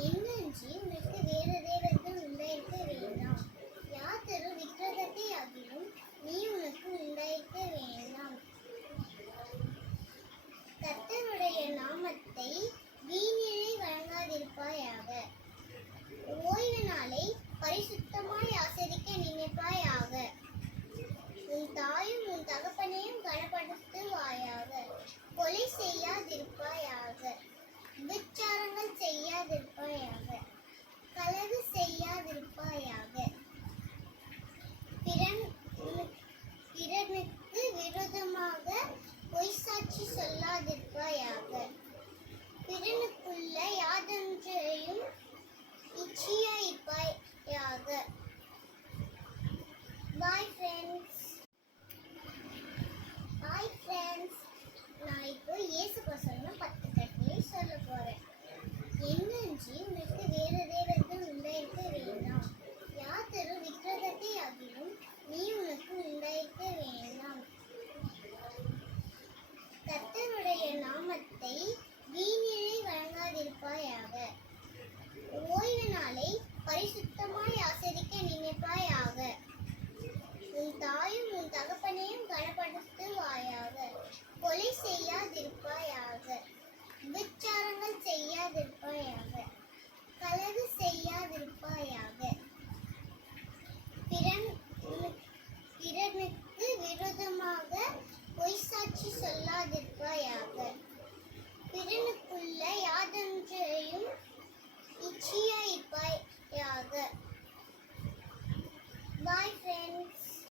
என்னன்றி உனக்கு வேறு தேவர்கள் உண்டாயிருக்க வேண்டாம். யாதொரு விக்கிரகத்தை ஆகிலும் நீ உனக்கு உண்டாயிருக்க வேண்டாம். கர்த்தருடைய நாமத்தை வீணிலே வழங்காதிருப்பாயாக. ஓய்வு நாளை பரிசுத்தமாய் ஆசரிக்க நினைப்பாயாக. உன் தாயும் உன் தகப்பனையும் கனப்படுத்துவாயாக. கொலை செய்யாதிருப்பாயாக. விபச்சாரங்கள் செய்யாதிருப்பாயாக. களவு செய்யாதிருப்பாயாக. பிறனுக்கு விரோதமாக பொய்சாட்சி சொல்லாதிருப்பாயாக. பிறனுக்குள்ள யாதொன்றையும் இச்சியாயிருப்பாயாக. Bye friends. நான் இப்போ இயேசுப்பா சொன்ன 10 கட்டளை சொல்ல போறேன். என்னன்றி உனக்கு வேறு தேவர்கள் உண்டாயிருக்க வேண்டாம். யாதொரு விக்கிரகத்தை ஆகிலும் நீ உனக்கு உண்டாயிருக்க வேண்டாம். கர்த்தருடைய நாமத்தை வீணிலே வழங்காதிருப்பாயாக. ஓய்வு நாளை பரிசுத்தமாய் ஆசரிக்க நினைப்பாயாக. உன் தாயும் உன் தகப்பனையும் கனப்படுத்துவாயாக. கொலை செய்யாதிருப்பாயாக. விபச்சாரங்கள் செய்யாதிருப்பாயாக. களவு செய்யாதிருப்பாயாக.